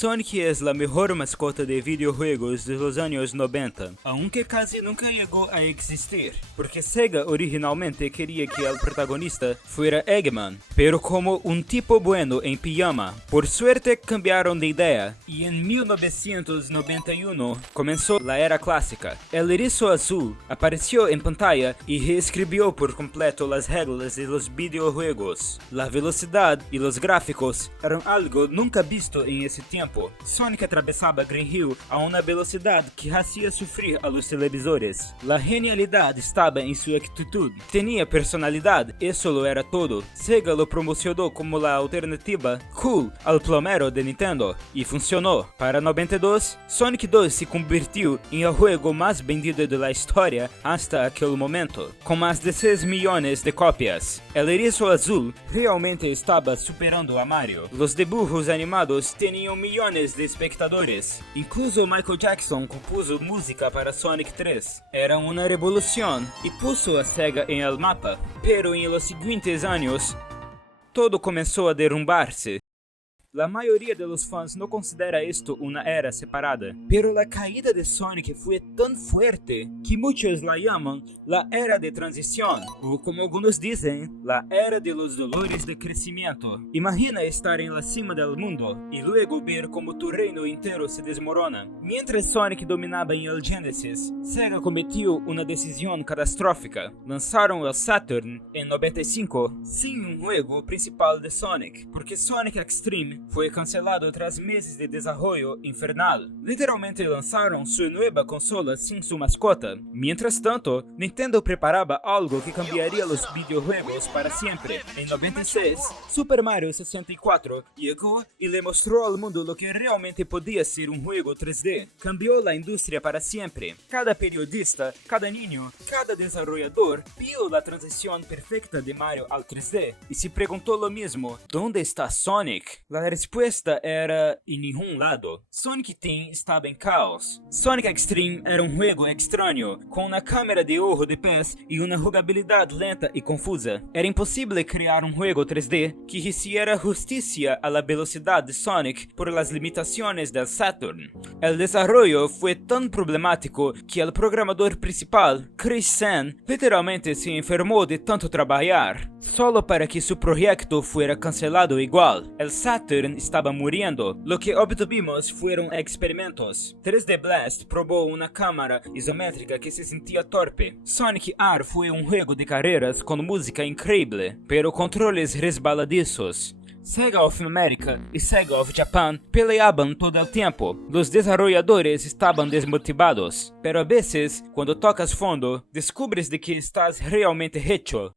Sonic es la mejor mascota de videojuegos de los años 90, aunque casi nunca llegó a existir, porque Sega originalmente quería que el protagonista fuera Eggman, pero como un tipo bueno en pijama. Por suerte cambiaron de idea, y en 1991 comenzó la era clásica. El erizo azul apareció en pantalla y reescribió por completo las reglas de los videojuegos. La velocidad y los gráficos eran algo nunca visto en ese tiempo. Sonic atravesaba Green Hill a una velocidad que hacía sufrir a los televisores. La genialidad estaba en su actitud. Tenía personalidad, eso lo era todo. Sega lo promocionó como la alternativa cool al plomero de Nintendo, y funcionó. Para 92, Sonic 2 se convirtió en el juego más vendido de la historia hasta aquel momento, con más de 6 millones de copias. El erizo azul realmente estaba superando a Mario. Los dibujos animados tenían millones de espectadores. Incluso Michael Jackson compuso música para Sonic 3. Era una revolución y puso a Sega en el mapa. Pero en los siguientes años, todo comenzó a derrumbarse. La mayoría de los fans no considera esto una era separada, pero la caída de Sonic fue tan fuerte que muchos la llaman la era de transición, o como algunos dicen, la era de los dolores de crecimiento. Imagina estar en la cima del mundo y luego ver como tu reino entero se desmorona. Mientras Sonic dominaba en el Genesis, Sega cometió una decisión catastrófica. Lanzaron el Saturn en 95 sin un juego principal de Sonic, porque Sonic Extreme fue cancelado tras meses de desarrollo infernal. Literalmente lanzaron su nueva consola sin su mascota. Mientras tanto, Nintendo preparaba algo que cambiaría los videojuegos para siempre. En 96, Super Mario 64 llegó y le mostró al mundo lo que realmente podía ser un juego 3D. Cambió la industria para siempre. Cada periodista, cada niño, cada desarrollador vio la transición perfecta de Mario al 3D y se preguntó lo mismo: ¿dónde está Sonic? La respuesta era en ningún lado. Sonic Team estaba en caos. Sonic Extreme era un juego extraño, con una cámara de ojo de pez y una jugabilidad lenta y confusa. Era imposible crear un juego 3D que hiciera justicia a la velocidad de Sonic por las limitaciones del Saturn. El desarrollo fue tan problemático que el programador principal, Chris Sen, literalmente se enfermó de tanto trabajar, solo para que su proyecto fuera cancelado igual. El Saturn estaba muriendo. Lo que obtuvimos fueron experimentos. 3D Blast probó una cámara isométrica que se sentía torpe. Sonic R fue un juego de carreras con música increíble, pero controles resbaladizos. Sega of America y Sega of Japan peleaban todo el tiempo. Los desarrolladores estaban desmotivados, pero a veces, cuando tocas fondo, descubres de que estás realmente hecho.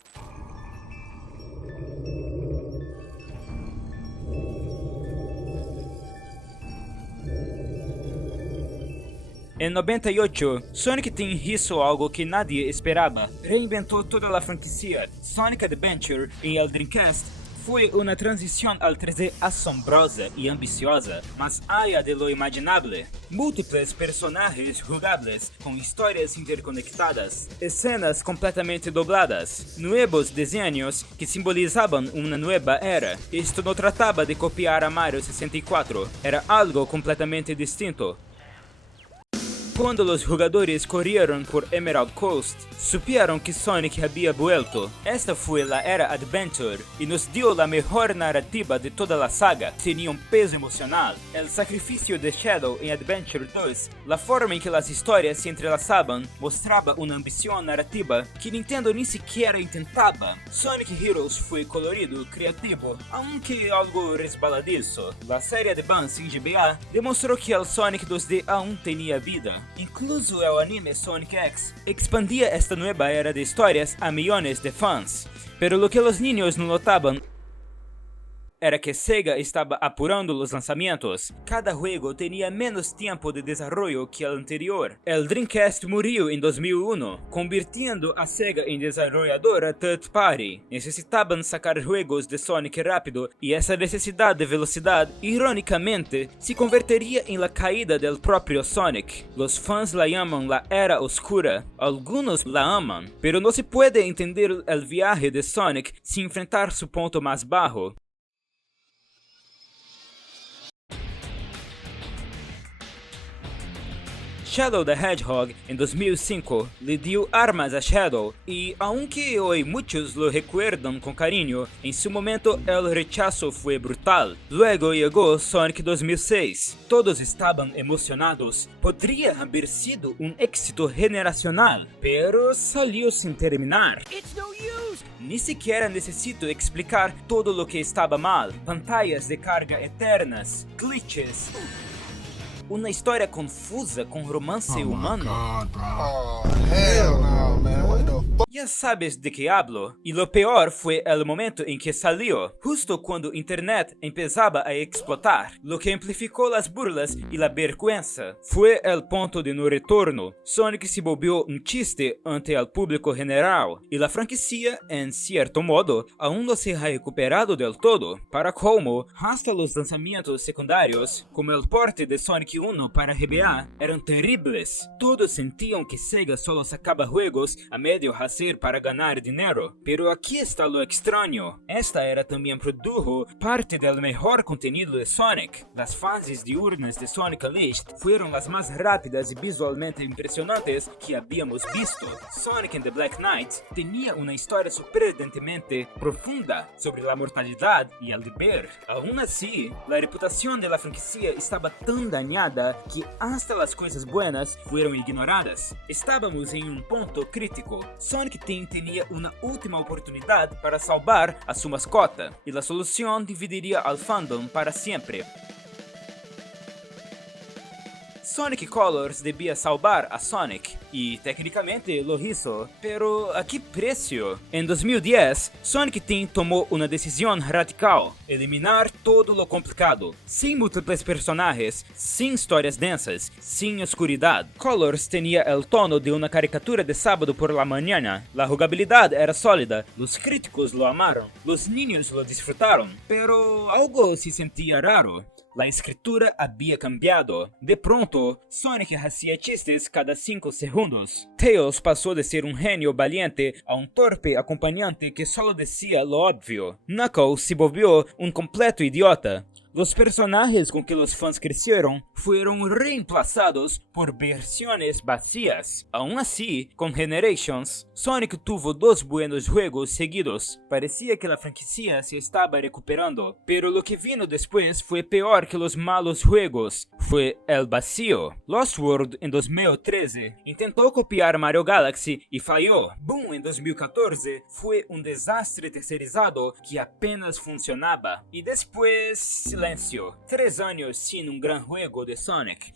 En 98, Sonic Team hizo algo que nadie esperaba. Reinventó toda la franquicia. Sonic Adventure en el Dreamcast fue una transición al 3D asombrosa y ambiciosa, más allá de lo imaginable. Múltiples personajes jugables con historias interconectadas, escenas completamente dobladas, nuevos diseños que simbolizaban una nueva era. Esto no trataba de copiar a Mario 64, era algo completamente distinto. Cuando los jugadores corrieron por Emerald Coast, supieron que Sonic había vuelto. Esta fue la era Adventure y nos dio la mejor narrativa de toda la saga. Tenía un peso emocional. El sacrificio de Shadow en Adventure 2, la forma en que las historias se entrelazaban, mostraba una ambición narrativa que Nintendo ni siquiera intentaba. Sonic Heroes fue colorido, creativo, aunque algo resbaladizo. La serie de Bounce en GBA demostró que el Sonic 2D aún tenía vida. Incluso el anime Sonic X expandía esta nueva era de historias a millones de fans, pero lo que los niños no notaban era que Sega estaba apurando los lanzamientos. Cada juego tenía menos tiempo de desarrollo que el anterior. El Dreamcast murió en 2001, convirtiendo a Sega en desarrolladora third party. Necesitaban sacar juegos de Sonic rápido y esa necesidad de velocidad, irónicamente, se convertiría en la caída del propio Sonic. Los fans la llaman la era oscura, algunos la aman, pero no se puede entender el viaje de Sonic sin enfrentar su punto más bajo. Shadow the Hedgehog, en 2005, le dio armas a Shadow y, aunque hoy muchos lo recuerdan con cariño, en su momento el rechazo fue brutal. Luego llegó Sonic 2006. Todos estaban emocionados. Podría haber sido un éxito generacional, pero salió sin terminar. Ni siquiera necesito explicar todo lo que estaba mal. Pantallas de carga eternas, glitches, una historia confusa con romance humano. God, bro. Oh, hell no, man. What the fuck? Ya sabes de qué hablo. Y lo peor fue el momento en que salió, justo cuando internet empezaba a explotar, lo que amplificó las burlas y la vergüenza. Fue el punto de no retorno. Sonic se volvió un chiste ante el público general, y la franquicia, en cierto modo, aún no se ha recuperado del todo. Para colmo, hasta los lanzamientos secundarios, como el porte de Sonic 1 para GBA, eran terribles. Todos sentían que Sega solo sacaba juegos a medio hacer para ganar dinero. Pero aquí está lo extraño. Esta era también produjo parte del mejor contenido de Sonic. Las fases diurnas de Sonic Unleashed fueron las más rápidas y visualmente impresionantes que habíamos visto. Sonic and the Black Knight tenía una historia sorprendentemente profunda sobre la mortalidad y el deber. Aún así, la reputación de la franquicia estaba tan dañada que hasta las cosas buenas fueron ignoradas. Estábamos en un punto crítico. Sonic Team tenía una última oportunidad para salvar a su mascota, y la solución dividiría al fandom para siempre. Sonic Colors debía salvar a Sonic, y técnicamente lo hizo, pero ¿a qué precio? En 2010, Sonic Team tomó una decisión radical: eliminar todo lo complicado, sin múltiples personajes, sin historias densas, sin oscuridad. Colors tenía el tono de una caricatura de sábado por la mañana, la jugabilidad era sólida, los críticos lo amaron, los niños lo disfrutaron, pero algo se sentía raro. La escritura había cambiado. De pronto, Sonic hacía chistes cada 5 segundos. Tails pasó de ser un genio valiente a un torpe acompañante que solo decía lo obvio. Knuckles se volvió un completo idiota. Los personajes con que los fans crecieron fueron reemplazados por versiones vacías. Aún así, con Generations, Sonic tuvo 2 buenos juegos seguidos. Parecía que la franquicia se estaba recuperando, pero lo que vino después fue peor que los malos juegos. Fue el vacío. Lost World en 2013 intentó copiar Mario Galaxy y falló. Boom en 2014 fue un desastre tercerizado que apenas funcionaba. Y después, silencio. 3 años sin un gran juego de Sonic.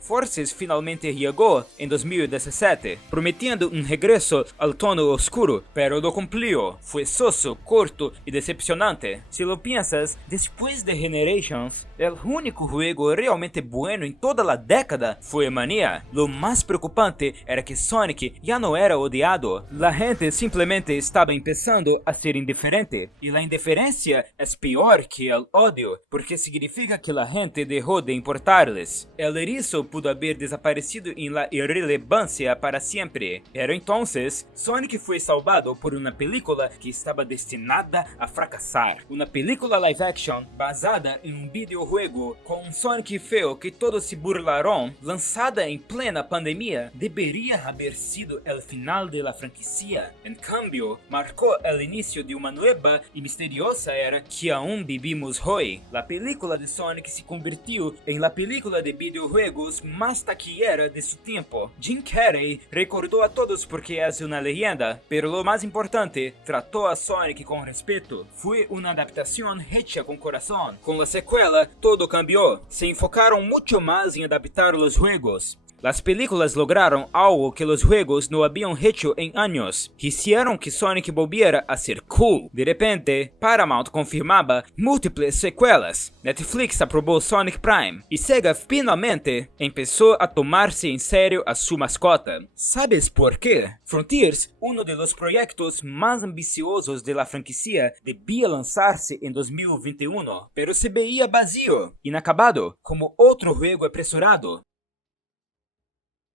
Forces finalmente llegó en 2017, prometiendo un regreso al tono oscuro, pero lo cumplió. Fue soso, corto y decepcionante. Si lo piensas, después de Generations, el único juego realmente bueno en toda la década fue Mania. Lo más preocupante era que Sonic ya no era odiado. La gente simplemente estaba empezando a ser indiferente. Y la indiferencia es peor que el odio, porque significa que la gente dejó de importarles. El erizo pudo haber desaparecido en la irrelevancia para siempre. Pero entonces, Sonic fue salvado por una película que estaba destinada a fracasar. Una película live action basada en un videojuego con un Sonic feo que todos se burlaron, lanzada en plena pandemia, debería haber sido el final de la franquicia. En cambio, marcó el inicio de una nueva y misteriosa era que aún vivimos hoy. La película de Sonic se convirtió en la película de videojuegos más taquillera de su tiempo. Jim Carrey recordó a todos porque es una leyenda, pero lo más importante, trató a Sonic con respeto. Fue una adaptación hecha con corazón. Con la secuela, todo cambió. Se enfocaron mucho más en adaptar los juegos. Las películas lograron algo que los juegos no habían hecho en años. Hicieron que Sonic volviera a ser cool. De repente, Paramount confirmaba múltiples secuelas. Netflix aprobó Sonic Prime. Y Sega finalmente empezó a tomarse en serio a su mascota. ¿Sabes por qué? Frontiers, uno de los proyectos más ambiciosos de la franquicia, debía lanzarse en 2021, pero se veía vacío, inacabado, como otro juego apresurado.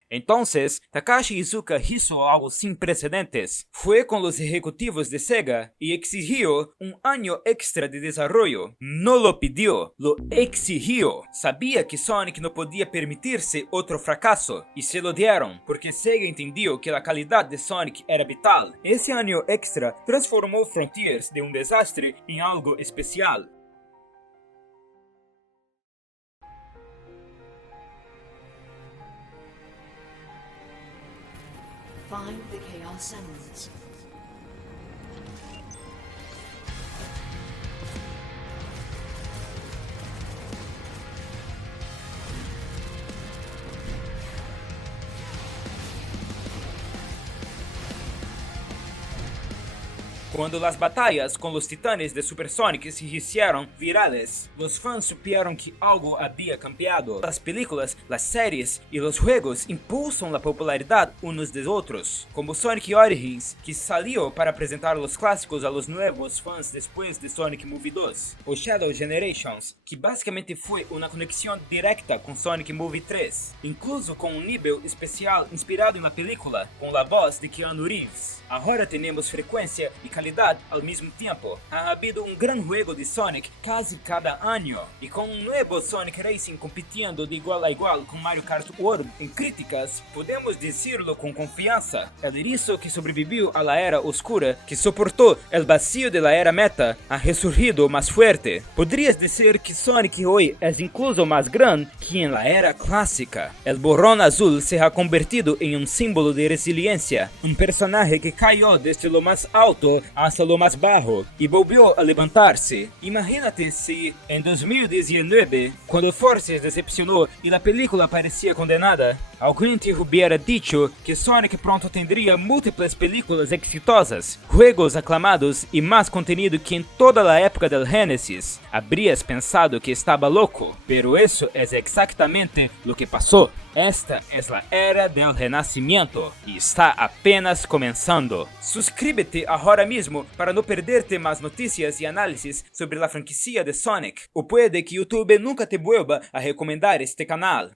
Entonces, Takashi Iizuka hizo algo sin precedentes. Fue con los ejecutivos de Sega y exigió un año extra de desarrollo. No lo pidió, lo exigió. Sabía que Sonic no podía permitirse otro fracaso y se lo dieron porque Sega entendió que la calidad de Sonic era vital. Ese año extra transformó Frontiers de un desastre en algo especial. Find the Chaos Emeralds. Cuando las batallas con los titanes de Super Sonic se hicieron virales, los fans supieron que algo había cambiado. Las películas, las series y los juegos impulsan la popularidad unos de otros, como Sonic Origins, que salió para presentar los clásicos a los nuevos fans después de Sonic Movie 2, o Shadow Generations, que básicamente fue una conexión directa con Sonic Movie 3, incluso con un nivel especial inspirado en la película, con la voz de Keanu Reeves. Ahora tenemos frecuencia y calidad al mismo tiempo. Ha habido un gran juego de Sonic casi cada año, y con un nuevo Sonic Racing compitiendo de igual a igual con Mario Kart World en críticas, podemos decirlo con confianza. El erizo que sobrevivió a la era oscura, que soportó el vacío de la era meta, ha resurgido más fuerte. Podrías decir que Sonic hoy es incluso más grande que en la era clásica. El borrón azul se ha convertido en un símbolo de resiliencia, un personaje que cayó desde lo más alto hasta lo más bajo y volvió a levantarse. Imagínate si en 2019, cuando Forces decepcionó y la película parecía condenada, alguien te hubiera dicho que Sonic pronto tendría múltiples películas exitosas, juegos aclamados y más contenido que en toda la época del Genesis. Habrías pensado que estaba loco, pero eso es exactamente lo que pasó. Esta es la era del renacimiento y está apenas comenzando. Suscríbete ahora mismo para no perderte más noticias y análisis sobre la franquicia de Sonic, o puede que YouTube nunca te vuelva a recomendar este canal.